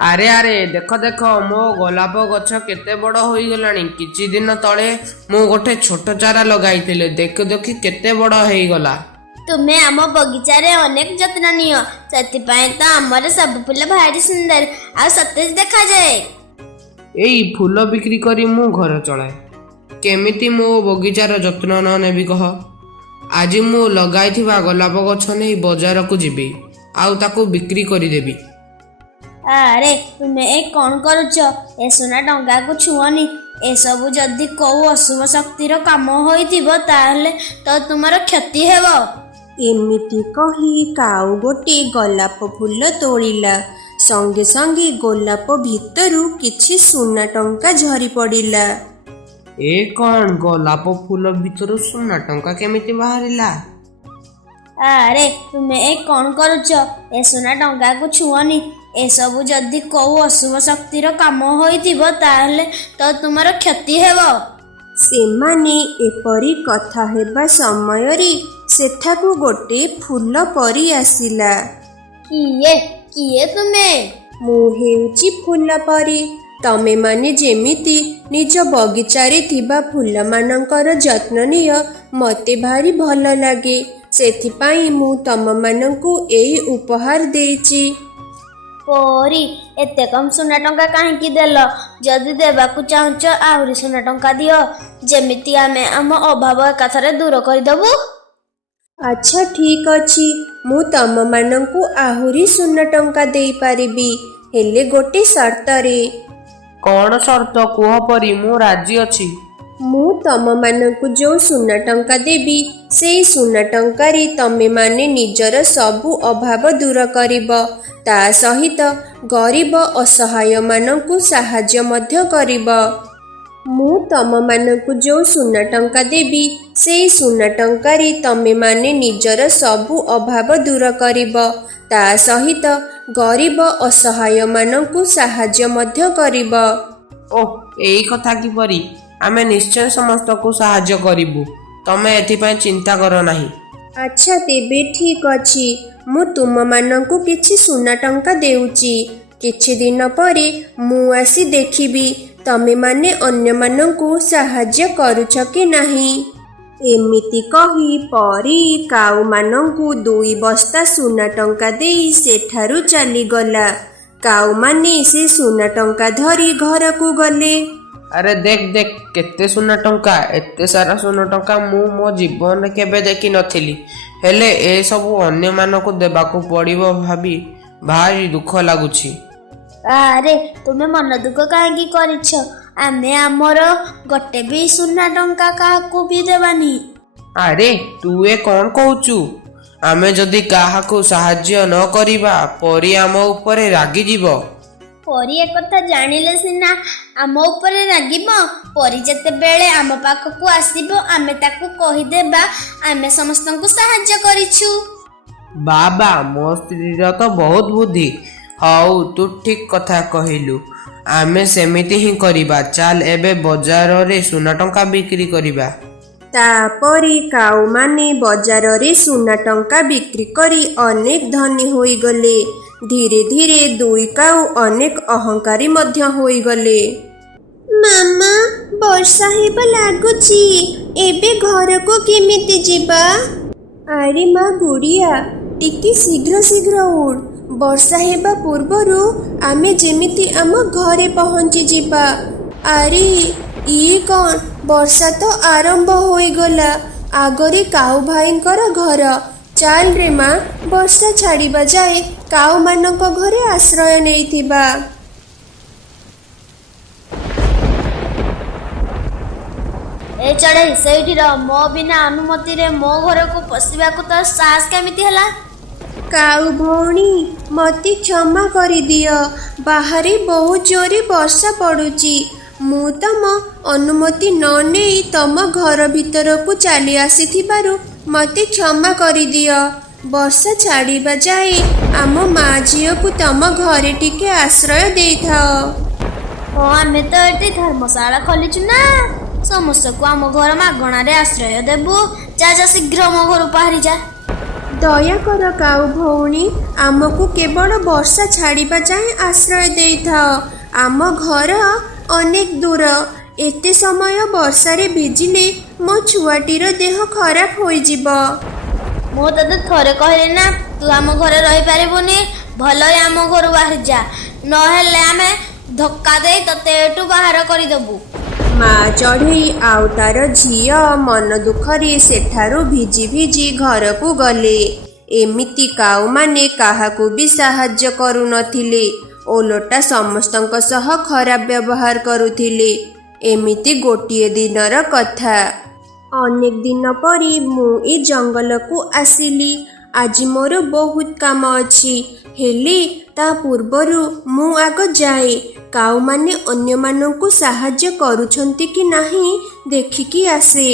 ଆରେ ଆରେ ଦେଖ ଦେଖ ମୋ ଗୋଲାପ ଗଛ କେତେ ବଡ଼ ହୋଇଗଲାଣି। କିଛି ଦିନ ତଳେ ମୁଁ ଗୋଟେ ଛୋଟ ଚାରା ଲଗାଇଥିଲି, ଦେଖି ଦେଖି କେତେ ବଡ଼ ହେଇଗଲା। ତୁମେ ଆମ ବଗିଚାରେ ଅନେକ ଯତ୍ନ ନିଅ, ସେଥିପାଇଁ ତ ଆମର ସବୁ ଫୁଲ ଭାରି ସୁନ୍ଦର ଆଉ ସତେଜ ଦେଖାଯାଏ। ଏଇ ଫୁଲ ବିକ୍ରି କରି ମୁଁ ଘର ଚଳାଏ, କେମିତି ମୋ ବଗିଚାର ଯତ୍ନ ନ ନେବି କହ। ଆଜି ମୁଁ ଲଗାଇଥିବା ଗୋଲାପ ଗଛ ନେଇ ବଜାରକୁ ଯିବି ଆଉ ତାକୁ ବିକ୍ରି କରିଦେବି। ଆରେ ତୁମେ କ'ଣ କରୁଛ? ଏ ସୁନା ଟଙ୍କାକୁ ଛୁଅନି। ଏସବୁ ଯଦି କୋଉ ଅଶୁଭ ଶକ୍ତିର କାମ ହୋଇଥିବ ତାହେଲେ ତ ତୁମର କ୍ଷତି ହେବ। ଏମିତି କହି କାଉ ଗୋଟି ଗୋଲାପ ଫୁଲ ତୋଳିଲା। ସଙ୍ଗେ ସଙ୍ଗେ ଗୋଲାପ ଭିତରୁ କିଛି ସୁନା ଟଙ୍କା ଝରି ପଡ଼ିଲା। ଏ କ'ଣ, ଗୋଲାପ ଫୁଲ ଭିତରୁ ସୁନା ଟଙ୍କା କେମିତି ବାହାରିଲା? ଆରେ ତୁମେ କ'ଣ କରୁଛ? ଏ ସୁନା ଟଙ୍କାକୁ ଛୁଅନି। ଏସବୁ ଯଦି କୋଉ ଅଶୁଭ ଶକ୍ତିର କାମ ହୋଇଥିବ ତାହେଲେ ତ ତୁମର କ୍ଷତି ହେବ। ସେମାନେ ଏପରି କଥା ହେବା ସମୟରେ ସେଠାକୁ ଗୋଟେ ଫୁଲ ପରି ଆସିଲା। କିଏ କିଏ ତୁମେ? ମୁଁ ହେଉଛି ଫୁଲ ପରି। ତମେମାନେ ଯେମିତି ନିଜ ବଗିଚାରେ ଥିବା ଫୁଲମାନଙ୍କର ଯତ୍ନ ନିଅ, ମୋତେ ଭାରି ଭଲ ଲାଗେ। ସେଥିପାଇଁ ମୁଁ ତମମାନଙ୍କୁ ଏଇ ଉପହାର ଦେଇଛି। ପରି, ଏତେ କମ୍ ସୁନା ଟଙ୍କା କାହିଁକି ଦେଲ? ଯଦି ଦେବାକୁ ଚାହୁଁଛ ଆହୁରି ସୁନା ଟଙ୍କା ଦିଅ, ଯେମିତି ଆମେ ଆମ ଅଭାବ ଏକାଥରେ ଦୂର କରିଦେବୁ। ଆଚ୍ଛା ଠିକ୍ ଅଛି, ମୁଁ ତମମାନଙ୍କୁ ଆହୁରି ସୁନା ଟଙ୍କା ଦେଇପାରିବି, ହେଲେ ଗୋଟେ ସର୍ତ୍ତରେ। କ'ଣ ସର୍ତ୍ତ କୁହ ପରି, ମୁଁ ରାଜି ଅଛି। ମୁଁ ତମମାନଙ୍କୁ ଯେଉଁ ସୁନା ଟଙ୍କା ଦେବି, ସେଇ ସୁନା ଟଙ୍କାରେ ତମେମାନେ ନିଜର ସବୁ ଅଭାବ ଦୂର କରିବ। ତା ସହିତ ଗରିବ ଅସହାୟମାନଙ୍କୁ ସାହାଯ୍ୟ ମଧ୍ୟ କରିବ। ମୁଁ ତମମାନଙ୍କୁ ଯେଉଁ ସୁନା ଟଙ୍କା ଦେବି, ସେଇ ସୁନା ଟଙ୍କାରେ ତମେମାନେ ନିଜର ସବୁ ଅଭାବ ଦୂର କରିବ। ତା ସହିତ ଗରିବ ଅସହାୟମାନଙ୍କୁ ସାହାଯ୍ୟ ମଧ୍ୟ କରିବ। ଓଃ, ଏଇ କଥା କିପରି? ଆମେ ନିଶ୍ଚୟ ସମସ୍ତଙ୍କୁ ସାହାଯ୍ୟ କରିବୁ, ତମେ ଏଥିପାଇଁ ଚିନ୍ତା କର ନାହିଁ। ଆଚ୍ଛା ତେବେ ଠିକ୍ ଅଛି, ମୁଁ ତୁମମାନଙ୍କୁ କିଛି ସୁନା ଟଙ୍କା ଦେଉଛି। କିଛି ଦିନ ପରେ ମୁଁ ଆସି ଦେଖିବି ତମେମାନେ ଅନ୍ୟମାନଙ୍କୁ ସାହାଯ୍ୟ କରୁଛ କି ନାହିଁ। ଏମିତି କହି ପରି କାଉମାନଙ୍କୁ 2 ବସ୍ତା ସୁନା ଟଙ୍କା ଦେଇ ସେଠାରୁ ଚାଲିଗଲା। କାଉମାନେ ସେ ସୁନା ଟଙ୍କା ଧରି ଘରକୁ ଗଲେ। ଆରେ ଦେଖ ଦେଖ, କେତେ ସୁନା ଟଙ୍କା! ଏତେ ସାରା ସୁନା ଟଙ୍କା ମୁଁ ମୋ ଜୀବନରେ କେବେ ଦେଖିନଥିଲି। ହେଲେ ଏସବୁ ଅନ୍ୟମାନଙ୍କୁ ଦେବାକୁ ପଡ଼ିବ ଭାବି ଭାରି ଦୁଃଖ ଲାଗୁଛି। ଆରେ ତୁମେ ମନ ଦୁଃଖ କାହିଁକି କରିଛ? ଆମେ ଆମର ଗୋଟେ ବି ସୁନା ଟଙ୍କା କାହାକୁ ବି ଦେବାନି। ଆରେ ତୁ ଏ କ'ଣ କହୁଛୁ? ଆମେ ଯଦି କାହାକୁ ସାହାଯ୍ୟ ନ କରିବା, ପରି ଆମ ଉପରେ ରାଗିଯିବ। ପରି ଏକଥା ଜାଣିଲେ ସିନା ଆମ ଉପରେ ରାଗିବ। ପରି ଯେତେବେଳେ ଆମ ପାଖକୁ ଆସିବ, ଆମେ ତାକୁ କହିଦେବା ଆମେ ସମସ୍ତଙ୍କୁ ସାହାଯ୍ୟ କରିଛୁ। ବାବା, ମୋ ସ୍ତ୍ରୀର ତ ବହୁତ ବୁଦ୍ଧି। ହଉ, ତୁ ଠିକ୍ କଥା କହିଲୁ, ଆମେ ସେମିତି ହିଁ କରିବା। ଚାଲ ଏବେ ବଜାରରେ ସୁନା ଟଙ୍କା ବିକ୍ରି କରିବା। ତାପରେ କାଉମାନେ ବଜାରରେ ସୁନା ଟଙ୍କା ବିକ୍ରି କରି ଅନେକ ଧନୀ ହୋଇଗଲେ। ଧୀରେ ଧୀରେ 2 କାଉ ଅନେକ ଅହଙ୍କାରୀ ମଧ୍ୟ ହୋଇଗଲେ। ମାମା, ବର୍ଷା ହେବ ଲାଗୁଛି, ଏବେ ଘରକୁ କେମିତି ଯିବା? ଆରେ ମା ବୁଢ଼ିଆ, ଟିକେ ଶୀଘ୍ର ଶୀଘ୍ର ଉଠ। ବର୍ଷା ହେବା ପୂର୍ବରୁ ଆମେ ଯେମିତି ଆମ ଘରେ ପହଞ୍ଚିଯିବା। ଆରେ ଇଏ କ'ଣ, ବର୍ଷା ତ ଆରମ୍ଭ ହୋଇଗଲା। ଆଗରେ କାଉ ଭାଇଙ୍କର ଘର। ଚାଲ ରେ ମା, ବର୍ଷା ଛାଡ଼ିବା ଯାଏ କାଉମାନଙ୍କ ଘରେ ଆଶ୍ରୟ ନେଇଥିବା। ଏ ଚଢ଼େଇ ସେଇଠି ରହ। ମୋ ବିନା ଅନୁମତିରେ ମୋ ଘରକୁ ପଶିବାକୁ ତ ସାହସ କେମିତି ହେଲା? କାଉ ଭଉଣୀ, ମୋତେ କ୍ଷମା କରିଦିଅ। ବାହାରେ ବହୁତ ଜୋରେ ବର୍ଷା ପଡ଼ୁଛି। ମୁଁ ତମ ଅନୁମତି ନ ନେଇ ତମ ଘର ଭିତରକୁ ଚାଲି ଆସିଥିବାରୁ ମୋତେ କ୍ଷମା କରିଦିଅ। ବର୍ଷା ଛାଡ଼ିବା ଯାଏ ଆମ ମା ଝିଅକୁ ତମ ଘରେ ଟିକେ ଆଶ୍ରୟ ଦେଇଥାଅ। ହଁ, ଆମେ ତ ଏଠି ଧର୍ମଶାଳା ଖୋଲିଛୁ ନା, ସମସ୍ତଙ୍କୁ ଆମ ଘର ମାଗଣାରେ ଆଶ୍ରୟ ଦେବୁ। ଯା ଯା, ଶୀଘ୍ର ମୋ ଘରୁ ବାହାରି ଯା। ଦୟାକର କାଉ ଭଉଣୀ, ଆମକୁ କେବଳ ବର୍ଷା ଛାଡ଼ିବା ଯାଏଁ ଆଶ୍ରୟ ଦେଇଥାଅ। ଆମ ଘର ଅନେକ ଦୂର। ଏତେ ସମୟ ବର୍ଷାରେ ଭିଜିଲେ ମୋ ଛୁଆଟିର ଦେହ ଖରାପ ହୋଇଯିବ। ମୁଁ ତତେ ଥରେ କହିଲି ନା ତୁ ଆମ ଘରେ ରହିପାରିବୁନି। ଭଲ ଆମ ଘରୁ ବାହାରି ଯା, ନହେଲେ ଆମେ ଧକ୍କା ଦେଇ ତତେ ଏଠୁ ବାହାର କରିଦେବୁ। ମା ଚଢ଼େଇ ଆଉ ତାର ଝିଅ ମନ ଦୁଃଖରେ ସେଠାରୁ ଭିଜି ଭିଜି ଘରକୁ ଗଲେ। ଏମିତି କାଉମାନେ କାହାକୁ ବି ସାହାଯ୍ୟ କରୁନଥିଲେ, ଓଲଟା ସମସ୍ତଙ୍କ ସହ ଖରାପ ବ୍ୟବହାର କରୁଥିଲେ। ଏମିତି ଗୋଟିଏ ଦିନର କଥା। ଅନେକ ଦିନ ପରେ ମୁଁ ଏ ଜଙ୍ଗଲକୁ ଆସିଲି। ଆଜି ମୋର ବହୁତ କାମ ଅଛି, ହେଲେ ତା ପୂର୍ବରୁ ମୁଁ ଆଗ ଯାଏ କାଉମାନେ ଅନ୍ୟମାନଙ୍କୁ ସାହାଯ୍ୟ କରୁଛନ୍ତି କି ନାହିଁ ଦେଖିକି ଆସେ।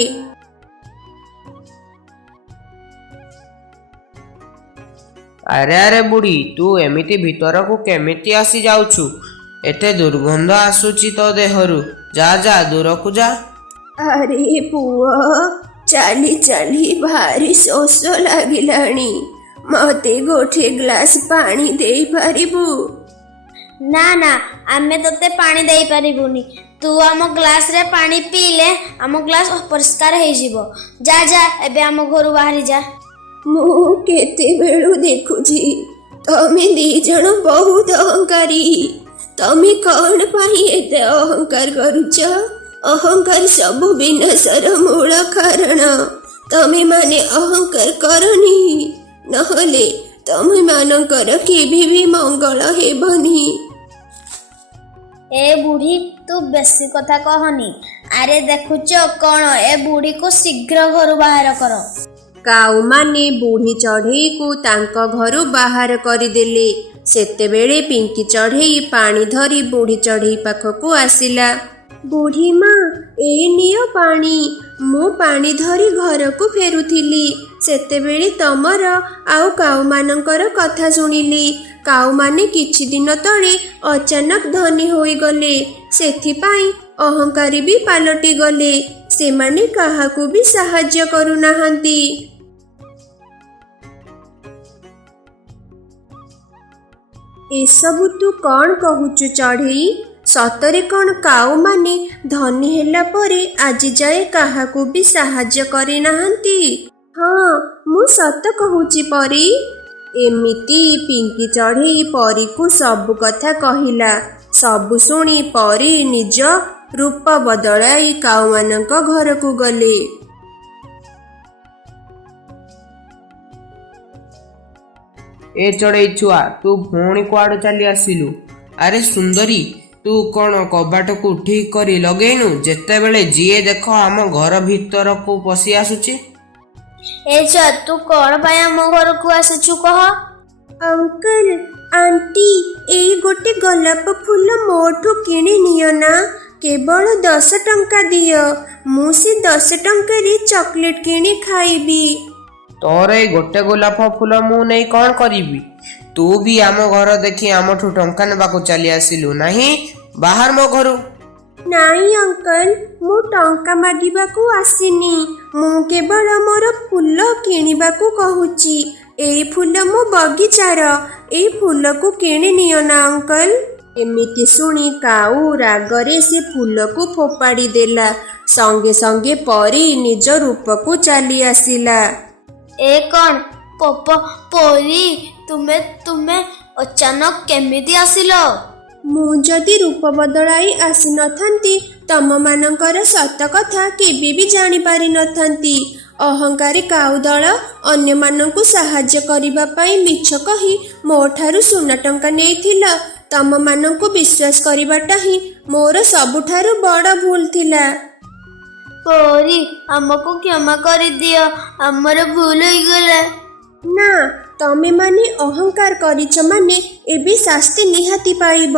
ଆରେ ଆରେ ବୁଢ଼ୀ, ତୁ ଏମିତି ଭିତରକୁ କେମିତି ଆସି ଯାଉଛୁ? ଏତେ ଦୁର୍ଗନ୍ଧ ଆସୁଛି ତୋ ଦେହରୁ। ଯା ଯା, ଦୂରକୁ ଯା। ଆରେ ପୁଅ, ଚାଲି ଚାଲି ଭାରି ଶୋଷ ଲାଗିଲାଣି। ମତେ ଗୋଟେ ଗ୍ଲାସ ପାଣି ଦେଇପାରିବୁ? ନା ନା, ଆମେ ତତେ ପାଣି ଦେଇପାରିବୁନି। ତୁ ଆମ ଗ୍ଲାସରେ ପାଣି ପିଇଲେ ଆମ ଗ୍ଲାସ ଅପରିଷ୍କାର ହେଇଯିବ। ଯା ଯା, ଏବେ ଆମ ଘରୁ ବାହାରି ଯା। ମୁଁ କେତେବେଳୁ ଦେଖୁଛି ତମେ ଦି ଜଣ ବହୁତ ଅହଙ୍କାରୀ। ତମେ କଣ ପାଇଁ ଏତେ ଅହଙ୍କାର କରୁଛ? ଅହଙ୍କାର ସବୁ ବିନାଶର ମୂଳ କାରଣ। ତମେ ମାନେ ଅହଙ୍କାର କରନି, ନହେଲେ ତମେ ମାନଙ୍କର କେବେ ବି ମଙ୍ଗଳ ହେବନି। ଏ ବୁଢ଼ୀ, ତୁ ବେଶୀ କଥା କହନି। ଆରେ ଦେଖୁଛ କଣ, ଏ ବୁଢ଼ୀକୁ ଶୀଘ୍ର ଘରୁ ବାହାର କର। କାଉମାନେ ବୁଢ଼ୀ ଚଢ଼େଇକୁ ତାଙ୍କ ଘରୁ ବାହାର କରିଦେଲେ। ସେତେବେଳେ ପିଙ୍କି ଚଢ଼େଇ ପାଣି ଧରି ବୁଢ଼ୀ ଚଢ଼େଇ ପାଖକୁ ଆସିଲା। ବୁଢ଼ୀ ମା, ଏଇ ନିଅ ପାଣି। ମୁଁ ପାଣି ଧରି ଘରକୁ ଫେରୁଥିଲି, ସେତେବେଳେ ତମର ଆଉ କାଉମାନଙ୍କର କଥା ଶୁଣିଲି। କାଉମାନେ କିଛି ଦିନ ତଳେ ଅଚାନକ ଧନୀ ହୋଇଗଲେ, ସେଥିପାଇଁ ଅହଙ୍କାରୀ ବି ପାଲଟି ଗଲେ। ସେମାନେ କାହାକୁ ବି ସାହାଯ୍ୟ କରୁନାହାନ୍ତି। ଏସବୁ ତୁ କଣ କହୁଛୁ ଚଢ଼େଇ? ସତରେ କଣ କାଉମାନେ ଧନୀ ହେଲା ପରେ ଆଜି ଯାଏ କାହାକୁ ବି ସାହାଯ୍ୟ କରିନାହାନ୍ତି? ହଁ, ମୁଁ ସତ କହୁଛି ପରୀ। ଏମିତି ପିଙ୍କି ଚଢ଼େଇ ପରୀକୁ ସବୁ କଥା କହିଲା। ସବୁ ଶୁଣି ପରୀ ନିଜ ରୂପ ବଦଳାଇ କାଉମାନଙ୍କ ଘରକୁ ଗଲେ। ଏ ଚଢ଼େଇ ଛୁଆ, ତୁ ପୁଣି କୁଆଡ଼ୁ ଚାଲି ଆସିଲୁ? ଆରେ ସୁନ୍ଦରୀ, ତୁ କଣ କବାଟକୁ ଠିକ୍ କରି ଲଗେଇନୁ? ଯେତେବେଳେ ଯିଏ ଦେଖ ଆମ ଘର ଭିତରକୁ ପଶି ଆସୁଛି। ଏ ଛୁଆ, ତୁ କଣ ପାଇଁ ଆମ ଘରକୁ ଆସିଛୁ କହ? ଅଙ୍କଲ, ଆଣ୍ଟି, ଏଇ ଗୋଟେ ଗୋଲାପ ଫୁଲ ମୋଠୁ କିଣି ନିଅ ନା। କେବଳ 10 ଟଙ୍କା ଦିଅ। ମୁଁ ସେ 10 ଟଙ୍କାରେ ଚକୋଲେଟ୍ କିଣି ଖାଇବି। ତୋର ଏଇ ଗୋଟେ ଗୋଲାପ ଫୁଲ ମୁଁ ନେଇ କଣ କରିବି? ତୁ ବି ଆମ ଘର ଦେଖି ଆମଠୁ ଟଙ୍କା ନେବାକୁ ଚାଲି ଆସିଲୁ ନାହିଁ? ବାହାର ମୋ ଘରୁ। ନାଇଁ ଅଙ୍କଲ, ମୁଁ ଟଙ୍କା ମାଗିବାକୁ ଆସିନି। ମୁଁ କେବଳ ମୋର ଫୁଲ କିଣିବାକୁ କହୁଛି। ଏଇ ଫୁଲ ମୋ ବଗିଚାର। ଏଇ ଫୁଲକୁ କିଣି ନିଅ ନା ଅଙ୍କଲ। ଏମିତି ଶୁଣି କାଉ ରାଗରେ ସେ ଫୁଲକୁ ଫୋପାଡ଼ି ଦେଲା। ସଙ୍ଗେ ସଙ୍ଗେ ପରୀ ନିଜ ରୂପକୁ ଚାଲି ଆସିଲା। ଏ କଣ ପରୀ, ତୁମେ ଅଚାନକ କେମିତି ଆସିଲ? ମୁଁ ଯଦି ରୂପ ବଦଳାଇ ଆସିନଥାନ୍ତି, ତମମାନଙ୍କର ସତ କଥା କେବେ ବି ଜାଣିପାରିନଥାନ୍ତି। ଅହଙ୍କାରୀ କାଉ ଦଳ ଅନ୍ୟମାନଙ୍କୁ ସାହାଯ୍ୟ କରିବା ପାଇଁ ମିଛ କହି ମୋ ଠାରୁ ସୁନା ଟଙ୍କା ନେଇଥିଲ। ତମମାନଙ୍କୁ ବିଶ୍ୱାସ କରିବାଟା ହିଁ ମୋର ସବୁଠାରୁ ବଡ଼ ଭୁଲ ଥିଲା। ପରୀ, ଆମକୁ କ୍ଷମା କରିଦିଅ, ଆମର ଭୁଲ ହେଇଗଲା। ନା, ତମେମାନେ ଅହଙ୍କାର କରିଛ ମାନେ ଏବେ ଶାସ୍ତି ନିହାତି ପାଇବ।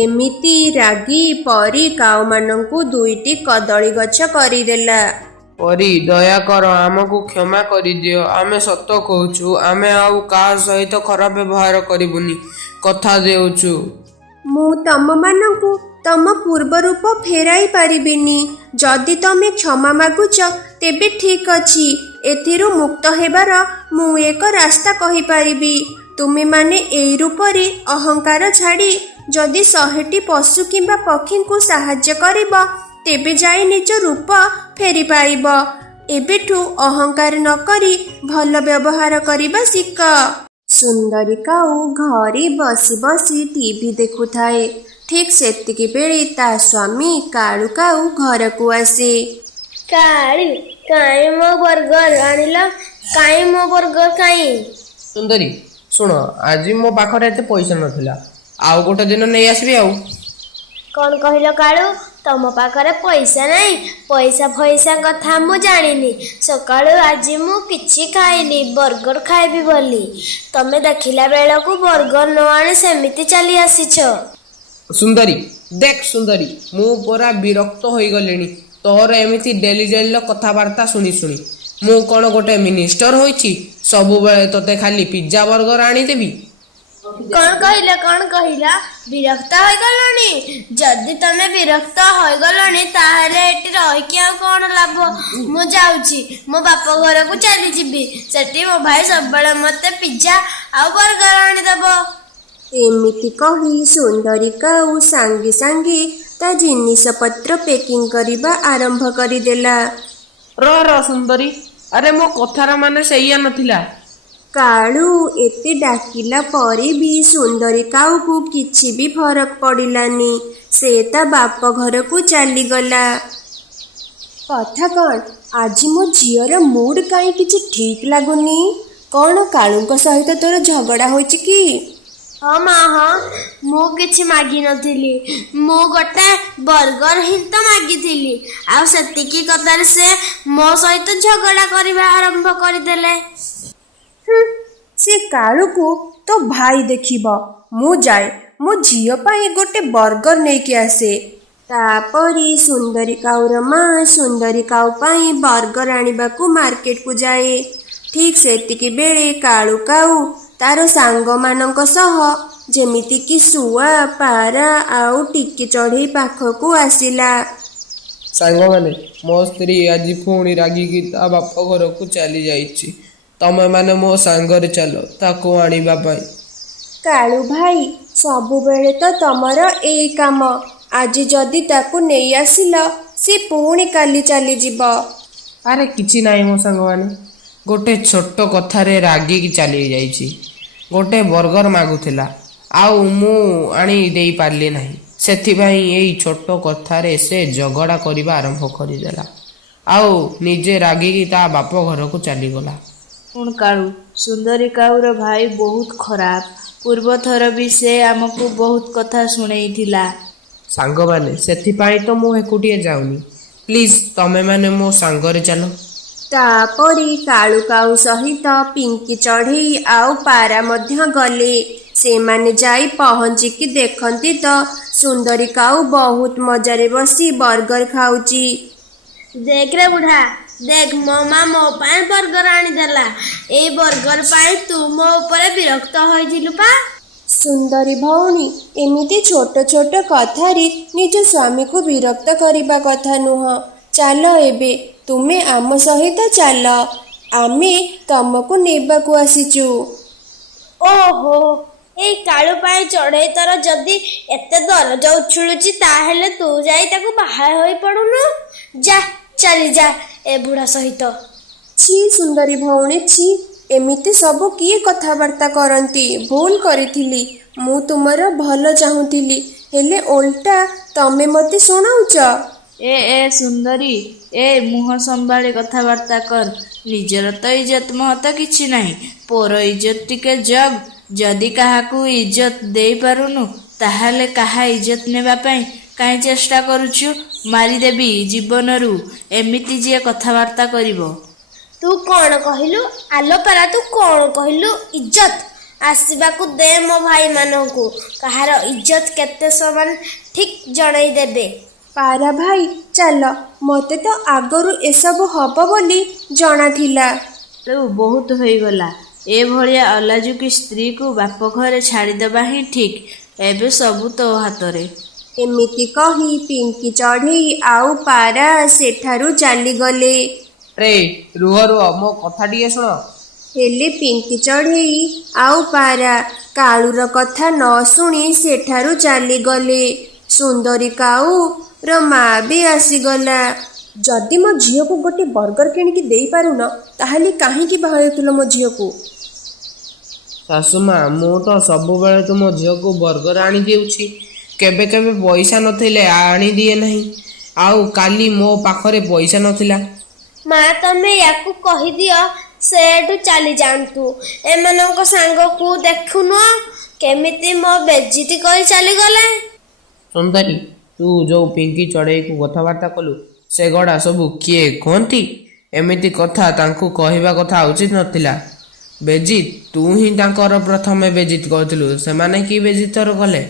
ଏମିତି ରାଗି ପରୀ କାଉମାନଙ୍କୁ 2ଟି କଦଳୀ ଗଛ କରିଦେଲା। ପରୀ, ଦୟାକର, ଆମକୁ କ୍ଷମା କରିଦିଅ। ଆମେ ସତ କହୁଛୁ, ଆମେ ଆଉ କାହା ସହିତ ଖରାପ ବ୍ୟବହାର କରିବୁନି, କଥା ଦେଉଛୁ। ମୁଁ ତମମାନଙ୍କୁ ତମ ପୂର୍ବ ରୂପ ଫେରାଇ ପାରିବିନି। ଯଦି ତମେ କ୍ଷମା ମାଗୁଛ ତେବେ ଠିକ୍ ଅଛି, ଏଥିରୁ ମୁକ୍ତ ହେବାର ମୁଁ ଏକ ରାସ୍ତା କହିପାରିବି। ତୁମେମାନେ ଏଇ ରୂପରେ ଅହଙ୍କାର ଛାଡ଼ି ଯଦି 100ଟି ପଶୁ କିମ୍ବା ପକ୍ଷୀଙ୍କୁ ସାହାଯ୍ୟ କରିବ ତେବେ ଯାଇ ନିଜ ରୂପ ଫେରି ପାଇବ। ଏବେଠୁ ଅହଙ୍କାର ନ କରି ଭଲ ବ୍ୟବହାର କରିବା ଶିଖ। ସୁନ୍ଦରୀ କାଉ ଘରେ ବସି ବସି ଟିଭି ଦେଖୁଥାଏ। ଠିକ୍ ସେତିକି ବେଳେ ତା ସ୍ୱାମୀ କାଳୁ କାଉ ଘରକୁ ଆସେ। କାଳି, କାଇଁ ମୋ ବର୍ଗର ଆଣିଲ? କାଇଁ ମୋ ବର୍ଗର କାଇଁ? ସୁନ୍ଦରୀ ଶୁଣ, ଆଜି ମୋ ପାଖରେ ଏତେ ପଇସା ନଥିଲା, ଆଉ ଗୋଟେ ଦିନ ନେଇ ଆସିବି ଆଉ। କଣ କହିଲ କାଳୁ? ତମ ପାଖରେ ପଇସା ନାହିଁ? ପଇସା ଫଇସା କଥା ମୁଁ ଜାଣିନି। ସକାଳୁ ଆଜି ମୁଁ କିଛି ଖାଇନି, ବର୍ଗର ଖାଇବି ବୋଲି। ତମେ ଦେଖିଲା ବେଳକୁ ବର୍ଗର ନ ଆଣି ସେମିତି ଚାଲି ଆସିଛ। ସୁନ୍ଦରୀ ଦେଖ ସୁନ୍ଦରୀ, ମୁଁ ପୁରା ବିରକ୍ତ ହୋଇଗଲିଣି ତୋର ଏମିତି ଡେଲି ଡେଲିର କଥାବାର୍ତ୍ତା ଶୁଣି ଶୁଣି। ମୁଁ କଣ ଗୋଟେ ମିନିଷ୍ଟର ହୋଇଛି ସବୁବେଳେ ତୋତେ ଖାଲି ପିଜ୍ଜା ବର୍ଗର ଆଣିଦେବି? କଣ କହିଲ? କଣ କହିଲ? ବିରକ୍ତ ହୋଇଗଲଣି? ଯଦି ତମେ ବିରକ୍ତ ହୋଇଗଲଣି ତାହେଲେ ଏଠି ରହିକି ଆଉ କଣ ଲାଭ? ମୁଁ ଯାଉଛି, ମୋ ବାପ ଘରକୁ ଚାଲିଯିବି। ସେଠି ମୋ ଭାଇ ସବୁବେଳେ ମତେ ପିଜ୍ଜା ଆଉ ବର୍ଗର ଆଣିଦବ। ଏମିତି କହି ସୁନ୍ଦରୀ କାଉ ସାଙ୍ଗେ ସାଙ୍ଗେ ତା ଜିନିଷପତ୍ର ପ୍ୟାକିଂ କରିବା ଆରମ୍ଭ କରିଦେଲା। ର ସୁନ୍ଦରୀ, ଆରେ ମୋ କଥାର ମାନେ ସେଇଆ ନଥିଲା। କାଳୁ ଏତେ ଡାକିଲା ପରେ ବି ସୁନ୍ଦରୀ କାଉକୁ କିଛି ବି ଫରକ ପଡ଼ିଲାନି। ସେ ତା ବାପ ଘରକୁ ଚାଲିଗଲା। କଥା କଣ, ଆଜି ମୋ ଝିଅର ମୁଡ୍ କାହିଁ କିଛି ଠିକ୍ ଲାଗୁନି। କଣ କାଳୁଙ୍କ ସହିତ ତୋର ଝଗଡ଼ା ହୋଇଛି କି? ହଁ ମା, ହଁ, ମୁଁ କିଛି ମାଗିନଥିଲି। ମୁଁ ଗୋଟେ ବର୍ଗର ହିଁ ତ ମାଗିଥିଲି। ଆଉ ସେତିକି କଥାରେ ସେ ମୋ ସହିତ ଝଗଡ଼ା କରିବା ଆରମ୍ଭ କରିଦେଲେ। ସେ କାଳୁକୁ ତୋ ଭାଇ ଦେଖିବ। ମୁଁ ଯାଏ ମୋ ଝିଅ ପାଇଁ ଗୋଟେ ବର୍ଗର ନେଇକି ଆସେ। ତାପରେ ସୁନ୍ଦରୀ କାଉର ମା ସୁନ୍ଦରୀ କାଉ ପାଇଁ ବର୍ଗର ଆଣିବାକୁ ମାର୍କେଟକୁ ଯାଏ। ଠିକ୍ ସେତିକି ବେଳେ କାଳୁ କାଉ ତାର ସାଙ୍ଗମାନଙ୍କ ସହ ଯେମିତିକି ଶୁଆ, ପାରା ଆଉ ଟିକି ଚଢ଼େଇ ପାଖକୁ ଆସିଲା। ସାଙ୍ଗମାନେ, ମୋ ସ୍ତ୍ରୀ ଆଜି ପୁଣି ରାଗିକି ତା ବାପ ଘରକୁ ଚାଲି ଯାଇଛି। ତମେମାନେ ମୋ ସାଙ୍ଗରେ ଚାଲ ତାକୁ ଆଣିବା ପାଇଁ। କାଳୁ ଭାଇ, ସବୁବେଳେ ତ ତମର ଏଇ କାମ। ଆଜି ଯଦି ତାକୁ ନେଇ ଆସିଲ ସେ ପୁଣି କାଲି ଚାଲିଯିବ। ଆରେ କିଛି ନାହିଁ ମୋ ସାଙ୍ଗମାନେ, ଗୋଟେ ଛୋଟ କଥାରେ ରାଗିକି ଚାଲି ଯାଇଛି। ଗୋଟେ ବର୍ଗର ମାଗୁଥିଲା, ଆଉ ମୁଁ ଆଣି ଦେଇପାରିଲି ନାହିଁ। ସେଥିପାଇଁ ଏଇ ଛୋଟ କଥାରେ ସେ ଝଗଡ଼ା କରିବା ଆରମ୍ଭ କରିଦେଲା, ଆଉ ନିଜେ ରାଗିକି ତା ବାପ ଘରକୁ ଚାଲିଗଲା। ଶୁଣ କାଳୁ, ସୁନ୍ଦରୀ କାଉର ଭାଇ ବହୁତ ଖରାପ। ପୂର୍ବଥର ବି ସେ ଆମକୁ ବହୁତ କଥା ଶୁଣେଇଥିଲା। ସାଙ୍ଗମାନେ, ସେଥିପାଇଁ ତ ମୁଁ ଏକୁଟିଆ ଯାଉନି। ପ୍ଲିଜ୍ ତମେମାନେ ମୋ ସାଙ୍ଗରେ ଚାଲ। ତାପରେ କାଳୁ କାଉ ସହିତ ପିଙ୍କି ଚଢ଼େଇ ଆଉ ପାରା ମଧ୍ୟ ଗଲେ। ସେମାନେ ଯାଇ ପହଞ୍ଚିକି ଦେଖନ୍ତି ତ ସୁନ୍ଦରୀ କାଉ ବହୁତ ମଜାରେ ବସି ବର୍ଗର ଖାଉଛି। ଦେଖରେ ବୁଢ଼ା, ଦେଖ, ମୋ ମା ମୋ ପାଇଁ ବର୍ଗର ଆଣିଦେଲା। ଏଇ ବର୍ଗର ପାଇଁ ତୁ ମୋ ଉପରେ ବିରକ୍ତ ହୋଇଥିଲୁ ପା? ସୁନ୍ଦରୀ ଭଉଣୀ, ଏମିତି ଛୋଟ ଛୋଟ କଥାରେ ନିଜ ସ୍ୱାମୀକୁ ବିରକ୍ତ କରିବା କଥା ନୁହଁ। ଚାଲ ଏବେ ତୁମେ ଆମ ସହିତ ଚାଲ, ଆମେ ତମକୁ ନେବାକୁ ଆସିଛୁ। ଓହୋ, ଏଇ କାଳୁ ପାଇଁ ଚଢ଼େଇ ତୋର ଯଦି ଏତେ ଦରଜ ଉଛୁଳୁଛି ତାହେଲେ ତୁ ଯାଇ ତାକୁ ବାହା ହୋଇ ପଡୁନୁ। ଯା, ଚାଲିଯା ଏ ବୁଢ଼ା ସହିତ। छी ସୁନ୍ଦରୀ ଭଉଣୀ, छी, ଏମିତି ସବୁ କିଏ କଥାବାର୍ତ୍ତା କରନ୍ତି? ଭୁଲ କରିଥିଲି। ମୁଁ ତୁମର ଭଲ ଚାହୁଁଥିଲି, ହେଲେ ଓଲଟା ତମେ ମୋତେ ଶୁଣାଉଛ। ସୁନ୍ଦରୀ, ମୁହଁ ସମ୍ଭାଳି କଥାବାର୍ତ୍ତା କର। ନିଜର ତ ଇଜ୍ଜତ ମହତ କିଛି ନାହିଁ, ପର ଇଜ୍ଜତ ଟିକେ ଜଗ। ଯଦି କାହାକୁ ଇଜ୍ଜତ ଦେଇପାରୁନୁ ତାହେଲେ କାହା ଇଜ୍ଜତ ନେବା ପାଇଁ କାହିଁ ଚେଷ୍ଟା କରୁଛୁ? ମାରିଦେବି ଜୀବନରୁ ଏମିତି ଯିଏ କଥାବାର୍ତ୍ତା କରିବ। ତୁ କଣ କହିଲୁ? ଆଲୋ ପାରା, ତୁ କଣ କହିଲୁ? ଇଜ୍ଜତ ଆସିବାକୁ ଦେ ମୋ ଭାଇମାନଙ୍କୁ। କାହାର ଇଜ୍ଜତ କେତେ ସମାନ ଠିକ୍ ଜଣାଇ ଦେବେ। ପାରା ଭାଇ, ଚାଲ, ମୋତେ ତ ଆଗରୁ ଏସବୁ ହବ ବୋଲି ଜଣାଥିଲା। ବହୁତ ହୋଇଗଲା। ଏଭଳିଆ ଅଲାଜୁକି ସ୍ତ୍ରୀକୁ ବାପ ଘରେ ଛାଡ଼ିଦେବା ହିଁ ଠିକ୍। ଏବେ ସବୁ ତୋ ହାତରେ। ଏମିତି କହି ପିଙ୍କି ଚଢ଼େଇ ଆଉ ପାରା ସେଠାରୁ ଚାଲିଗଲେ। ରେ ରୁହ ରୁହ ମୋ କଥା ଟିକେ ଶୁଣ। ହେଲେ ପିଙ୍କି ଚଢ଼େଇ ଆଉ ପାରା କାଳୁର କଥା ନ ଶୁଣି ସେଠାରୁ ଚାଲିଗଲେ। ସୁନ୍ଦରୀ କାଉର ମା ବି ଆସିଗଲା। ଯଦି ମୋ ଝିଅକୁ ଗୋଟେ ବର୍ଗର କିଣିକି ଦେଇପାରୁନ ତାହେଲେ କାହିଁକି ବାହାହେଉଥିଲ ମୋ ଝିଅକୁ? ଶାଶୁମା, ମୁଁ ତ ସବୁବେଳେ ତୁମ ଝିଅକୁ ବର୍ଗର ଆଣି ଦେଉଛି। କେବେ କେବେ ପଇସା ନଥିଲେ ଆଣିଦିଏ ନାହିଁ। ଆଉ କାଲି ମୋ ପାଖରେ ପଇସା ନଥିଲା। ମା ତମେ ୟାକୁ କହିଦିଅ ସେ ଏଠୁ ଚାଲି ଯାଆନ୍ତୁ। ଏମାନଙ୍କ ସାଙ୍ଗକୁ ଦେଖୁନ କେମିତି ମୋ ବେଜିତି କରି ଚାଲିଗଲେ। ସୁନ୍ଦରୀ, ତୁ ଯୋଉ ପିଙ୍କି ଚଢ଼େଇକୁ କଥାବାର୍ତ୍ତା କଲୁ ସେଗଡ଼ା ସବୁ କିଏ କୁହନ୍ତି? ଏମିତି କଥା ତାଙ୍କୁ କହିବା କଥା ଉଚିତ ନଥିଲା। ବେଜିତ, ତୁ ହିଁ ତାଙ୍କର ପ୍ରଥମେ ବେଜିତ କରିଥିଲୁ। ସେମାନେ କି ବେଜିତର କଲେ?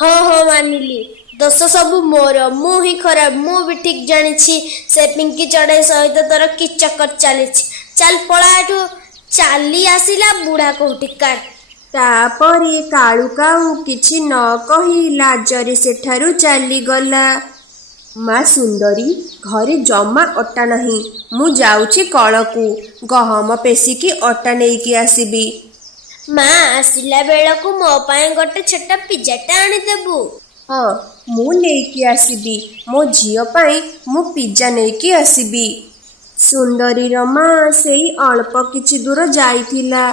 ହଁ ମାନିଲି, ଦୋଷ ସବୁ ମୋର। ମୁଁ ହିଁ ଖରାପ। ମୁଁ ବି ଠିକ ଜାଣିଛି ସେ ପିଙ୍କି ଚଢ଼େଇ ସହିତ ତୋର କି ଚକ୍କର ଚାଲିଛି। ଚାଲ ପଳା ଏଠୁ। ଚାଲି ଆସିଲା ବୁଢ଼ା କୋଉଠିକାର। ତାପରେ କାଳୁ କାଉ କିଛି ନ କହି ଲାଜରେ ସେଠାରୁ ଚାଲିଗଲା। ମା ସୁନ୍ଦରୀ, ଘରେ ଜମା ଅଟା ନାହିଁ। ମୁଁ ଯାଉଛି କଳକୁ ଗହମ ପେଷିକି ଅଟା ନେଇକି ଆସିବି। ମା ଆସିଲା ବେଳକୁ ମୋ ପାଇଁ ଗୋଟେ ଛୋଟ ପିଜାଟେ ଆଣିଦେବୁ। ହଁ, ମୁଁ ନେଇକି ଆସିବି। ମୋ ଝିଅ ପାଇଁ ମୁଁ ପିଜା ନେଇକି ଆସିବି। ସୁନ୍ଦରୀର ମା ସେଇ ଅଳ୍ପ କିଛି ଦୂର ଯାଇଥିଲା।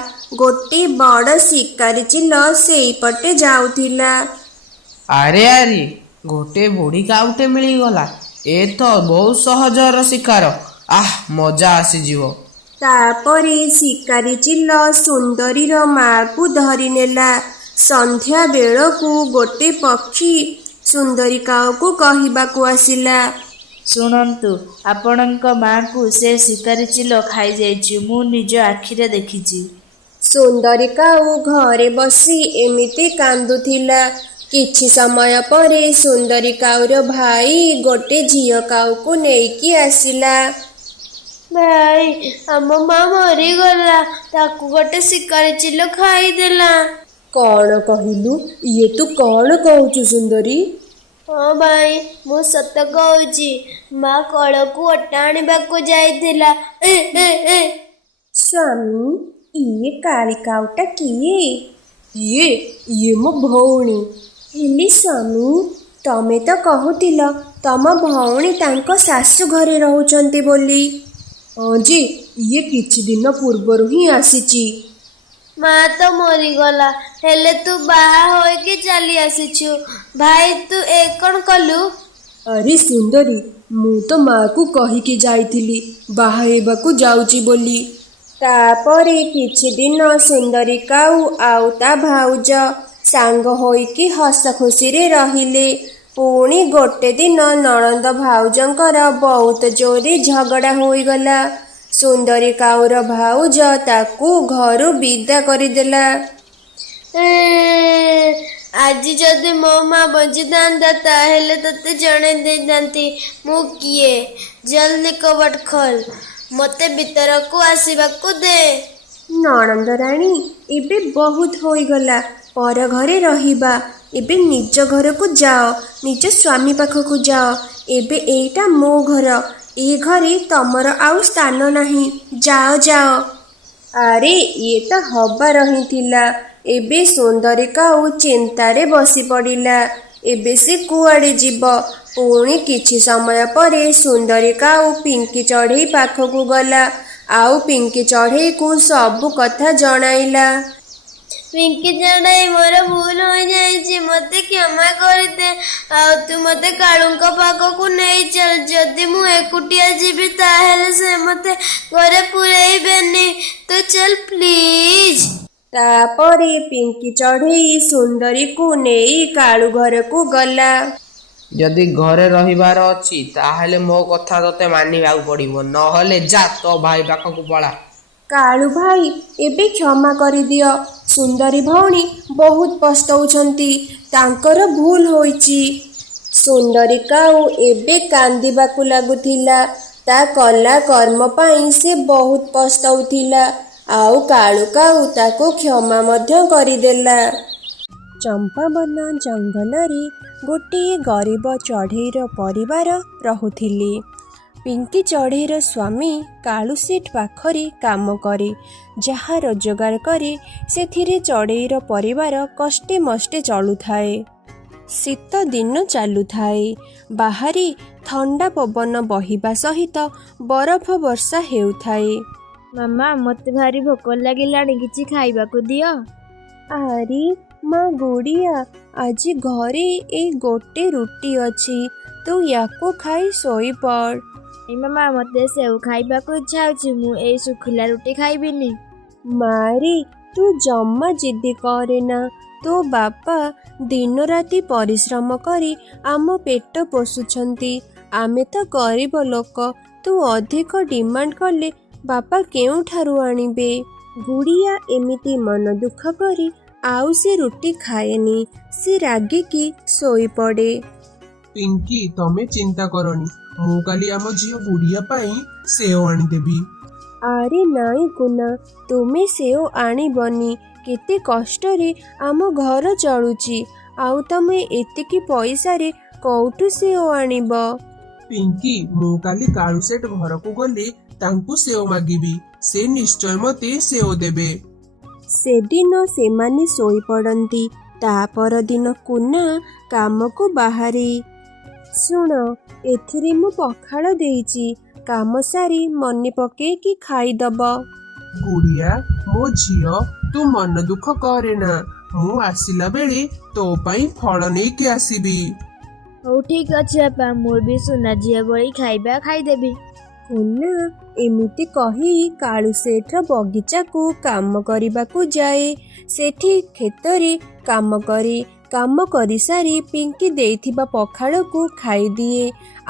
ଗୋଟେ ବଡ଼ ଶିକାରୀ ଚିଲ ସେଇପଟେ ଯାଉଥିଲା। ଆରେ ଆରେ, ଗୋଟେ ବୁଢ଼ୀ କାଉଟେ ମିଳିଗଲା। ଏ ତ ବହୁତ ସହଜର ଶିକାର। ମଜା ଆସିଯିବ। ତାପରେ ଶିକାରୀ ଚିଲ ସୁନ୍ଦରୀର ମାକୁ ଧରିନେଲା। ସନ୍ଧ୍ୟା ବେଳକୁ ଗୋଟେ ପକ୍ଷୀ ସୁନ୍ଦରୀ କାଉକୁ କହିବାକୁ ଆସିଲା, ଶୁଣନ୍ତୁ, ଆପଣଙ୍କ ମା'କୁ ସେ ଶିକାରୀ ଚିଲ ଖାଇଯାଇଛି। ମୁଁ ନିଜ ଆଖିରେ ଦେଖିଛି। ସୁନ୍ଦରୀ କାଉ ଘରେ ବସି ଏମିତି କାନ୍ଦୁଥିଲା। କିଛି ସମୟ ପରେ ସୁନ୍ଦରୀ କାଉର ଭାଇ ଗୋଟେ ଝିଅ କାଉକୁ ନେଇକି ଆସିଲା। ଭାଇ, ଆମ ମା ମରିଗଲା। ତାକୁ ଗୋଟେ ଶିକାରୀ ଚିଲ ଖାଇଦେଲା। କଣ କହିଲୁ? ଇଏ ତୁ କଣ କହୁଛୁ ସୁନ୍ଦରୀ? ହଁ ଭାଇ, ମୁଁ ସତ କହୁଛି। ମା କଳକୁ ଅଟା ଆଣିବାକୁ ଯାଇଥିଲା। ସ୍ୱାମୀ, ଇଏ କାଳି କାଉଟା କିଏ? ଇଏ ମୋ ଭଉଣୀ। ହେଲେ ସ୍ୱାମୀ, ତମେ ତ କହୁଥିଲ ତମ ଭଉଣୀ ତାଙ୍କ ଶାଶୁ ଘରେ ରହୁଛନ୍ତି ବୋଲି। ହଁ ଯେ, ଇଏ କିଛି ଦିନ ପୂର୍ବରୁ ହିଁ ଆସିଛି। ମା ତ ମରିଗଲା, ହେଲେ ତୁ ବାହା ହୋଇକି ଚାଲି ଆସିଛୁ। ଭାଇ, ତୁ ଏ କଣ କଲୁ? ଆରେ ସୁନ୍ଦରୀ, ମୁଁ ତ ମାକୁ କହିକି ଯାଇଥିଲି ବାହା ହେବାକୁ ଯାଉଛି ବୋଲି। ତାପରେ କିଛି ଦିନ ସୁନ୍ଦରୀ କାଉ ଆଉ ତା ଭାଉଜ ସାଙ୍ଗ ହୋଇକି ହସ ଖୁସିରେ ରହିଲେ। ପୁଣି ଗୋଟେ ଦିନ ନଣନ୍ଦ ଭାଉଜଙ୍କର ବହୁତ ଜୋରେ ଝଗଡ଼ା ହୋଇଗଲା। ସୁନ୍ଦରୀ କାଉର ଭାଉଜ ତାକୁ ଘରୁ ବିଦା କରିଦେଲା। ଆଜି ଯଦି ମୋ ମା ବଞ୍ଚିଥାନ୍ତା ତାହେଲେ ତତେ ଜଣେଇ ଦେଇଥାନ୍ତି ମୁଁ କିଏ। ଜଲ୍ଦି କବାଟ ଖୋଲ, ମତେ ଭିତରକୁ ଆସିବାକୁ ଦେ। ନଣନ୍ଦରାଣୀ, ଏବେ ବହୁତ ହୋଇଗଲା ପର ଘରେ ରହିବା। ଏବେ ନିଜ ଘରକୁ ଯାଅ, ନିଜ ସ୍ୱାମୀ ପାଖକୁ ଯାଅ। ଏବେ ଏଇଟା ମୋ ଘର। ଏ ଘରେ ତମର ଆଉ ସ୍ଥାନ ନାହିଁ। ଯାଅ। ଆରେ, ଇଏ ତ ହବାର ହିଁ ଥିଲା। ଏବେ ସୁନ୍ଦରୀ କାଉ ଚିନ୍ତାରେ ବସି ପଡ଼ିଲା। ଏବେ ସେ କୁଆଡ଼େ ଯିବ? ପୁଣି କିଛି ସମୟ ପରେ ସୁନ୍ଦରୀ କାଉ ପିଙ୍କି ଚଢ଼େଇ ପାଖକୁ ଗଲା ଆଉ ପିଙ୍କି ଚଢ଼େଇକୁ ସବୁ କଥା ଜଣାଇଲା। ପିଙ୍କି ଚଢ଼େଇ, ମୋର ଭୁଲ ହୋଇଯାଇଛି। ମତେ କ୍ଷମା କରିଦେ। ଆଉ ତୁ ମତେ କାଳୁଙ୍କ ପାଖକୁ ନେଇ ଚାଲ। ଯଦି ମୁଁ ଏକୁଟିଆ ଯିବି ତାହେଲେ ସେ ମତେ ଘରେ ପୁରେଇବେନି। ତୁ ଚାଲ ପ୍ଲିଜ। ତାପରେ ପିଙ୍କି ଚଢ଼େଇ ସୁନ୍ଦରୀକୁ ନେଇ କାଳୁ ଘରକୁ ଗଲା। ଯଦି ଘରେ ରହିବାର ଅଛି ତାହେଲେ ମୋ କଥା ତତେ ମାନିବାକୁ ପଡ଼ିବ। ନହେଲେ ଯା, ତୋ ଭାଇ ପାଖକୁ ପଳା। କାଳୁ ଭାଇ, ଏବେ କ୍ଷମା କରିଦିଅ। ସୁନ୍ଦରୀ ଭଉଣୀ ବହୁତ ପସ୍ତଉଛନ୍ତି। ତାଙ୍କର ଭୁଲ ହୋଇଛି। ସୁନ୍ଦରୀ କାଉ ଏବେ କାନ୍ଦିବାକୁ ଲାଗୁଥିଲା। ତା କଲା କର୍ମ ପାଇଁ ସେ ବହୁତ ପସ୍ତଉଥିଲା। ଆଉ କାଳୁ କାଉ ତାକୁ କ୍ଷମା ମଧ୍ୟ କରିଦେଲା। ଚମ୍ପାବନ ଜଙ୍ଗଲରେ ଗୋଟିଏ ଗରିବ ଚଢ଼େଇର ପରିବାର ରହୁଥିଲେ। ପିଙ୍କି ଚଢ଼େଇର ସ୍ୱାମୀ କାଳୁ ସେଠ ପାଖରେ କାମ କରେ। ଯାହା ରୋଜଗାର କରେ ସେଥିରେ ଚଢ଼େଇର ପରିବାର କଷ୍ଟେ ମଷ୍ଟେ ଚଳୁଥାଏ। ଶୀତ ଦିନ ଚାଲୁଥାଏ। ବାହାରେ ଥଣ୍ଡା ପବନ ବହିବା ସହିତ ବରଫ ବର୍ଷା ହେଉଥାଏ। ମାମା ମତେ ଭାରି ଭୋକ ଲାଗିଲାଣି, କିଛି ଖାଇବାକୁ ଦିଅ। ଆରେ ମା ଗୁଡ଼ିଆ, ଆଜି ଘରେ ଏଇ ଗୋଟେ ରୁଟି ଅଛି, ତୁ ୟାକୁ ଖାଇ ଶୋଇପଡ଼। ଏ ମାମା ମତେ ସେଉ ଖାଇବାକୁ ଇଚ୍ଛା ହଉଛି, ମୁଁ ଏଇ ଶୁଖିଲା ରୁଟି ଖାଇବିନି। ମାରେ ତୁ ଜମା ଜିଦ୍ଦି କରେନା। ତୋ ବାପା ଦିନ ରାତି ପରିଶ୍ରମ କରି ଆମ ପେଟ ପୋଷୁଛନ୍ତି। ଆମେ ତ ଗରିବ ଲୋକ, ତୁ ଅଧିକ ଡିମାଣ୍ଡ କଲେ ବାପା କେଉଁଠାରୁ ଆଣିବେ? ଗୁଡ଼ିଆ ଏମିତି ମନ ଦୁଃଖ କରି ଆଉ ସେ ରୁଟି ଖାଏନି। ସେ ରାଗିକି ଶୋଇପଡ଼େ। ପିଙ୍କି, ତମେ ଚିନ୍ତା କରନି, ମୁଁ କାଲି ଆମ ଝିଅ ଗୁଡ଼ିଆ ପାଇଁ ସେଓ ଆଣିଦେବି। ଆରେ ନାଇଁ କୁନା, ତୁମେ ସେଓ ଆଣିବନି। କେତେ କଷ୍ଟରେ ଆମ ଘର ଚଳୁଛି, ଆଉ ତମେ ଏତିକି ପଇସାରେ କୋଉଠୁ ସେଓ ଆଣିବ? ପିଙ୍କି, ମୁଁ କାଲି କାଳୁ ସେଠ ଘରକୁ ଗଲେ ତାଙ୍କୁ ସେଓ ମାଗିବି, ସେ ନିଶ୍ଚୟ ମତେ ସେଓ ଦେବେ। ସେଦିନ ସେମାନେ ଶୋଇପଡ଼ନ୍ତି। ତା ପରଦିନ କୁନା କାମକୁ ବାହାରେ। ଶୁଣ, ଏଥିରେ ମୁଁ ପଖାଳ ଦେଇଛି, କାମ ସାରି ମନେ ପକେଇକି ଖାଇଦବ। ଗୁଡ଼ିଆ, ମୋ ଝିଅ, ତୁ ମନ ଦୁଃଖ କରେନା, ମୁଁ ଆସିଲା ବେଳେ ତୋ ପାଇଁ ଫଳ ନେଇକି ଆସିବି। ହଉ ଠିକ ଅଛି ବାପା, ମୁଁ ବି ସୁନା ଝିଅ ଭଳି ଖାଇବା ଖାଇଦେବି। କୁନା ଏମିତି କହି କାଳୁ ସେଠର ବଗିଚାକୁ କାମ କରିବାକୁ ଯାଏ। ସେଠି କ୍ଷେତରେ କାମ କରେ। କାମ କରିସାରି ପିଙ୍କି ଦେଇଥିବା ପଖାଳକୁ ଖାଇଦିଏ,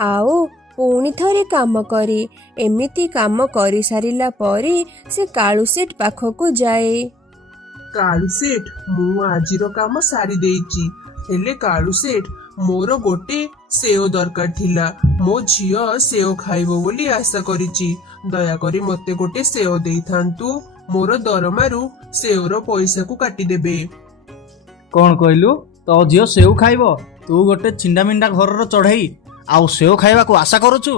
ଆଉ ପୁଣି ଥରେ କାମ କରେ। ଏମିତି କାମ କରିସାରିଲା ପରେ ସେ କାଳୁ ସେଠ ପାଖକୁ ଯାଏ। କାଳୁ ସେଠ, ମୁଁ ଆଜିର କାମ ସାରି ଦେଇଛି, ହେଲେ କାଳୁ ସେଠ, ମୋର ଗୋଟେ ସେଓ ଦରକାର ଥିଲା। ମୋ ଝିଅ ସେଓ ଖାଇବ ବୋଲି ଆଶା କରିଛି, ଦୟାକରି ମତେ ଗୋଟେ ସେଓ ଦେଇଥାନ୍ତୁ। ମୋର ଦରମାରୁ ସେଓର ପଇସାକୁ କାଟିଦେବେ। କଣ କହିଲୁ? ତୋ ଝିଅ ସେଉ ଖାଇବ? ତୁ ଗୋଟେ ଛିଣ୍ଡାମିଣ୍ଡା ଘରର ଚଢ଼େଇ, ଆଉ ସେଉ ଖାଇବାକୁ ଆଶା କରୁଛୁ?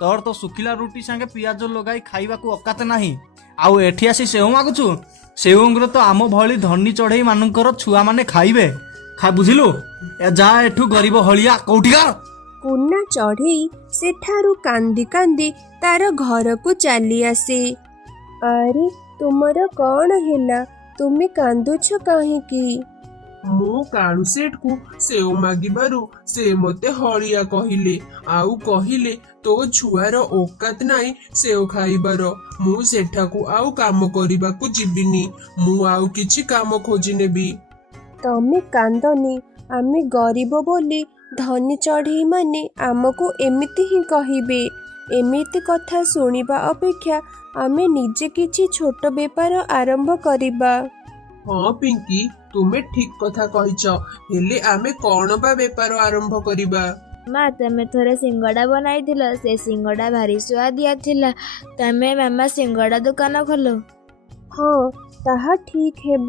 ତୋର ତ ଶୁଖିଲା ରୁଟି ସାଙ୍ଗେ ପିଆଜ ଲଗାଇ ଖାଇବାକୁ ଅକାତ ନାହିଁ, ଆଉ ଏଠି ଆସି ସେଉ ମାଗୁଛୁ? ସେଉ ଅଙ୍ଗୁର ତ ଆମ ଭଳି ଧନୀ ଚଢ଼େଇ ମାନଙ୍କର ଛୁଆମାନେ ଖାଇବେ, ବୁଝିଲୁ? ଯା ଏଠୁ, ଗରିବ ହଳିଆ କୋଉଠିକା। କୁନା ଚଢ଼େଇ ସେଠାରୁ କାନ୍ଦି କାନ୍ଦି ତାର ଘରକୁ ଚାଲି ଆସେ। ଆରେ ତୁମର କଣ ହେଲା? ତୁମେ କାନ୍ଦୁଛ କାହିଁକି? ମୁଁ କାଳୁ ସେଠକୁ ସେଓ ମାଗିବାରୁ ସେ ମତେ ହଳିଆ କହିଲେ, ଆଉ କହିଲେ ତୋ ଛୁଆର ଓକାତ ନାହିଁ ସେଓ ଖାଇବାର। ମୁଁ ସେଠାକୁ ଆଉ କାମ କରିବାକୁ ଯିବିନି, ମୁଁ ଆଉ କିଛି କାମ ଖୋଜି ନେବି। ତମେ କାନ୍ଦନି, ଆମେ ଗରିବ ବୋଲି ଧନୀ ଚଢ଼େଇ ମାନେ ଆମକୁ ଏମିତି ହିଁ କହିବେ। ଏମିତି କଥା ଶୁଣିବା ଅପେକ୍ଷା ଆମେ ନିଜେ କିଛି ଛୋଟ ବେପାର ଆରମ୍ଭ କରିବା। ହଁ ପିଙ୍କି, ତୁମେ ଠିକ କଥା କହିଛ, ହେଲେ ଆମେ କଣ ବା ବେପାର ଆରମ୍ଭ କରିବା? ମା, ତମେ ଥରେ ସିଙ୍ଗଡ଼ା ବନାଇଥିଲ, ସେ ସିଙ୍ଗଡ଼ା ଭାରି ସୁଆଦିଆ ଥିଲା। ତମେ ମାମା ସିଙ୍ଗଡ଼ା ଦୋକାନ ଖୋଲ। ହଁ, ତାହା ଠିକ ହେବ।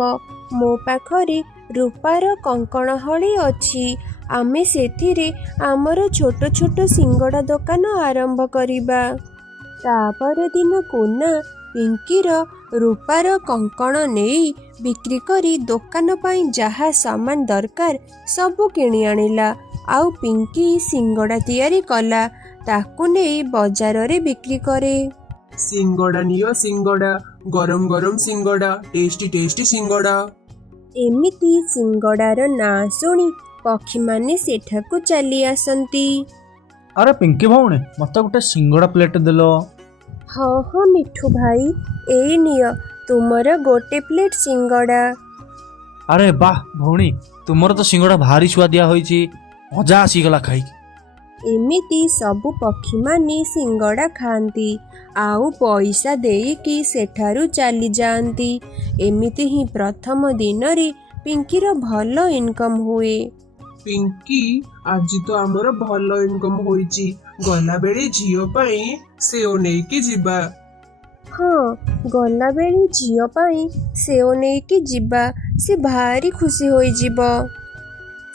ମୋ ପାଖରେ ରୂପାର କଙ୍କଣ ହଳେ ଅଛି। ଆମେ ସେଥିରେ ଆମର ଛୋଟ ଛୋଟ ସିଙ୍ଗଡ଼ା ଦୋକାନ ଆରମ୍ଭ କରିବା। ତା ପରଦିନ କୁନା ପିଙ୍କିର ରୂପାର କଙ୍କଣ ନେଇ ବିକ୍ରି କରି ଦୋକାନ ପାଇଁ ଯାହା ସାମାନ ଦରକାର ସବୁ କିଣି ଆଣିଲା, ଆଉ ପିଙ୍କି ସିଙ୍ଗଡ଼ା ତିଆରି କଲା, ତାକୁ ନେଇ ବଜାରରେ ବିକ୍ରି କରେ। ସିଙ୍ଗଡ଼ା ନିଅ ସିଙ୍ଗଡ଼ା, ଗରମ ଗରମ ସିଙ୍ଗଡ଼ା, ଟେଷ୍ଟି ଟେଷ୍ଟି ସିଙ୍ଗଡ଼ା। ଏମିତି ସିଙ୍ଗଡ଼ାର ନାଁ ଶୁଣି ପକ୍ଷୀମାନେ ସେଠାକୁ ଚାଲି ଆସନ୍ତି। ଆରେ ପିଙ୍କି ଭଉଣୀ, ମତେ ଗୋଟେ ସିଙ୍ଗଡ଼ା ପ୍ଲେଟ୍ ଦେଲ। ହଁ ହଁ ମିଠୁ ଭାଇ, ଏଇ ନିଅ ତୁମର ଗୋଟେ ପ୍ଲେଟ୍ ସିଙ୍ଗଡ଼ା। ଆରେ ବାଃ ଭଉଣୀ, ତୁମର ତ ସିଙ୍ଗଡ଼ା ଭାରି ସୁଆଦିଆ ହୋଇଛି, ମଜା ଆସିଗଲା ଖାଇକି। ଏମିତି ସବୁ ପକ୍ଷୀମାନେ ସିଙ୍ଗଡ଼ା ଖାଆନ୍ତି, ଆଉ ପଇସା ଦେଇକି ସେଠାରୁ ଚାଲିଯାଆନ୍ତି। ଏମିତି ହିଁ ପ୍ରଥମ ଦିନରେ ପିଙ୍କିର ଭଲ ଇନକମ୍ ହୁଏ। ପିଙ୍କି, ଆଜି ତ ଆମର ଭଲ ଇନକମ୍ ହୋଇଛି, ଗଲାବେଳେ ଝିଅ ପାଇଁ ସେଓ ନେଇକି ଯିବା। ହଁ, ଗଲାବେଳେ ଝିଅ ପାଇଁ ସେଓ ନେଇକି ଯିବା, ସେ ଭାରି ଖୁସି ହୋଇଯିବ।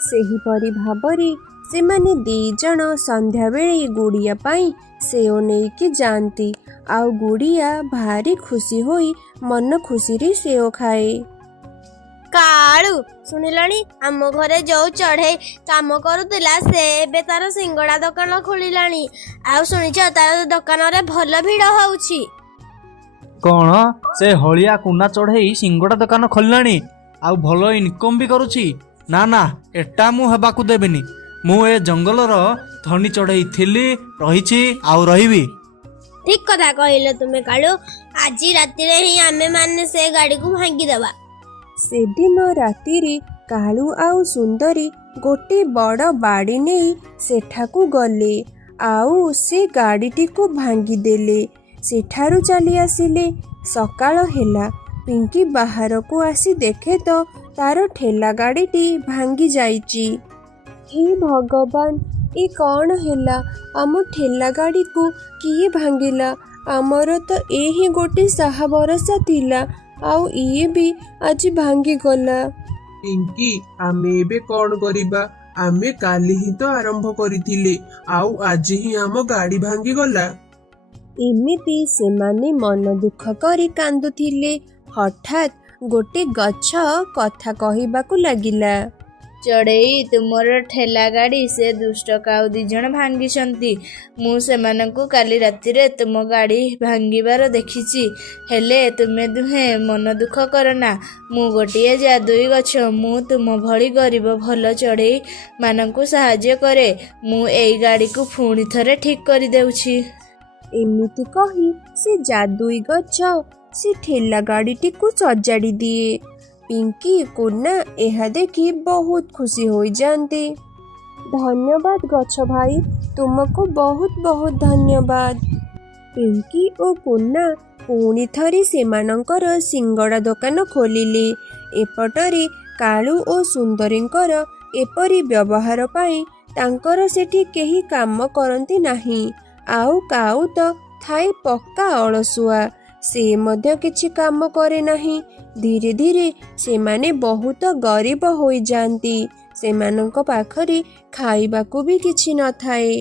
ସେହିପରି ଭାବରେ ସେମାନେ 2 ଜଣ ସନ୍ଧ୍ୟାବେଳେ ଗୁଡ଼ିଆ ପାଇଁ ସେଓ ନେଇକି ଯାଆନ୍ତି ଆଉ ଗୁଡ଼ିଆ ଭାରି ଖୁସି ହୋଇ ମନ ଖୁସିରେ ସେଓ ଖାଏ। କାଳୁ ଶୁଣିଲଣି, ଆମ ଘରେ ଯୋଉ ଚଢେଇ କାମ କରୁଥିଲା ସେ ଏବେ ତାର ସିଙ୍ଗଡା ଦୋକାନ ଖୋଲିଲାଣି। ଆଉ ଶୁଣିଛ ତାର ଦୋକାନରେ ଭଲ ଭିଡ ହଉଛି। କ'ଣ ସେ ହଳିଆ କୁନା ଚଢ଼େଇ ସିଙ୍ଗଡ଼ା ଦୋକାନ ଖୋଲିଲାଣି ଆଉ ଭଲ ଇନକମ୍ ବି କରୁଛି? ନା ନା, ଏଟା ମୁଁ ହେବାକୁ ଦେବିନି। ମୁଁ ଏ ଜଙ୍ଗଲର ଧନୀ ଚଢ଼େଇ ଥିଲି, ରହିଛି ଆଉ ରହିବି। ଠିକ କଥା କହିଲ ତୁମେ କାଳୁ। ଆଜି ରାତିରେ ହିଁ ଆମେ ମାନେ ସେ ଗାଡିକୁ ଭାଙ୍ଗିଦେବା। ସେଦିନ ରାତିରେ କାଳୁ ଆଉ ସୁନ୍ଦରୀ ଗୋଟେ ବଡ଼ ବାଡ଼ି ନେଇ ସେଠାକୁ ଗଲେ ଆଉ ସେ ଗାଡ଼ିଟିକୁ ଭାଙ୍ଗିଦେଲେ। ସେଠାରୁ ଚାଲି ଆସିଲେ। ସକାଳ ହେଲା। ପିଙ୍କି ବାହାରକୁ ଆସି ଦେଖେ ତ ତାର ଠେଲା ଗାଡ଼ିଟି ଭାଙ୍ଗି ଯାଇଛି। ହେ ଭଗବାନ, ଏ କ'ଣ ହେଲା? ଆମ ଠେଲା ଗାଡ଼ିକୁ କିଏ ଭାଙ୍ଗିଲା? ଆମର ତ ଏ ହିଁ ଗୋଟେ ସାହା ଭରସା ଥିଲା, ଆଉ ଇଏ ବି ଆଜି ଭାଙ୍ଗିଗଲା। ପିଙ୍କି, ଆମେ ଏବେ କ'ଣ କରିବା? ଆମେ କାଲି ହିଁ ତ ଆରମ୍ଭ କରିଥିଲେ, ଆଉ ଆଜି ହିଁ ଆମ ଗାଡ଼ି ଭାଙ୍ଗିଗଲା। ଏମିତି ସେମାନେ ମନ ଦୁଃଖ କରି କାନ୍ଦୁଥିଲେ। ହଠାତ୍ ଗୋଟେ ଗଛ କଥା କହିବାକୁ ଲାଗିଲା। ଚଢ଼େଇ, ତୁମର ଠେଲା ଗାଡ଼ି ସେ ଦୁଷ୍ଟ କାଉ 2 ଜଣ ଭାଙ୍ଗିଛନ୍ତି। ମୁଁ ସେମାନଙ୍କୁ କାଲି ରାତିରେ ତୁମ ଗାଡ଼ି ଭାଙ୍ଗିବାର ଦେଖିଛି। ହେଲେ ତୁମେ ଦୁହେଁ ମନ ଦୁଃଖ କରନା। ମୁଁ ଗୋଟିଏ ଯାଦୁଇ ଗଛ। ମୁଁ ତୁମ ଭଳି ଗରିବ ଭଲ ଚଢ଼େଇ ମାନଙ୍କୁ ସାହାଯ୍ୟ କରେ। ମୁଁ ଏଇ ଗାଡ଼ିକୁ ପୁଣି ଥରେ ଠିକ୍ କରିଦେଉଛି। ଏମିତି କହି ସେ ଯାଦୁଇ ଗଛ ସେ ଠେଲା ଗାଡ଼ିଟିକୁ ସଜାଡ଼ି ଦିଏ। ପିଙ୍କି କୁନା ଏହା ଦେଖି ବହୁତ ଖୁସି ହୋଇଯାଆନ୍ତି। ଧନ୍ୟବାଦ ଗଛ ଭାଇ, ତୁମକୁ ବହୁତ ବହୁତ ଧନ୍ୟବାଦ। ପିଙ୍କି ଓ କୁନା ପୁଣି ଥରେ ସେମାନଙ୍କର ସିଙ୍ଗଡ଼ା ଦୋକାନ ଖୋଲିଲେ। ଏପଟରେ କାଳୁ ଓ ସୁନ୍ଦରୀଙ୍କର ଏପରି ବ୍ୟବହାର ପାଇଁ ତାଙ୍କର ସେଠି କେହି କାମ କରନ୍ତି ନାହିଁ। ଆଉ କାଉ ତ ଥାଏ ପକ୍କା ଅଳସୁଆ, ସେ ମଧ୍ୟ କିଛି କାମ କରେ ନାହିଁ। ଧୀରେ ଧୀରେ ସେମାନେ ବହୁତ ଗରିବ ହୋଇଯାଆନ୍ତି। ସେମାନଙ୍କ ପାଖରେ ଖାଇବାକୁ ବି କିଛି ନଥାଏ।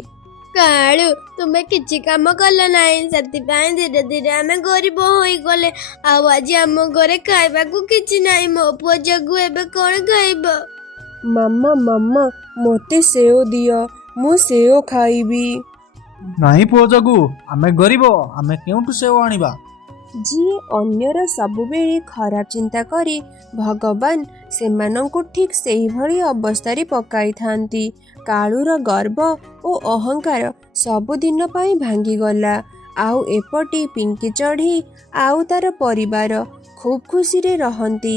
କାଳୁ, ତୁମେ କିଛି କାମ କଲ ନାହିଁ, ସେଥିପାଇଁ ଧୀରେ ଧୀରେ ଆମେ ଗରିବ ହୋଇଗଲେ। ଆଉ ଆଜି ଆମ ଘରେ ଖାଇବାକୁ କିଛି ନାହିଁ। ମୋ ପୁଅ ଯୋଗୁ ଏବେ କ'ଣ ଖାଇବ? ମାମା ମାମା, ମୋତେ ସେଓ ଦିଅ, ମୁଁ ସେଓ ଖାଇବି। ନାହିଁ ପୁଅ ଯୋଗୁ, ଆମେ ଗରିବ, ଆମେ କେଉଁଠୁ ସେଓ ଆଣିବା? ଯିଏ ଅନ୍ୟର ସବୁବେଳେ ଖରାପ ଚିନ୍ତା କରେ, ଭଗବାନ ସେମାନଙ୍କୁ ଠିକ୍ ସେଇଭଳି ଅବସ୍ଥାରେ ପକାଇଥାନ୍ତି। କାଳୁର ଗର୍ବ ଓ ଅହଙ୍କାର ସବୁଦିନ ପାଇଁ ଭାଙ୍ଗିଗଲା। ଆଉ ଏପଟେ ପିଙ୍କି ଚଢ଼େଇ ଆଉ ତାର ପରିବାର ଖୁବ୍ ଖୁସିରେ ରହନ୍ତି।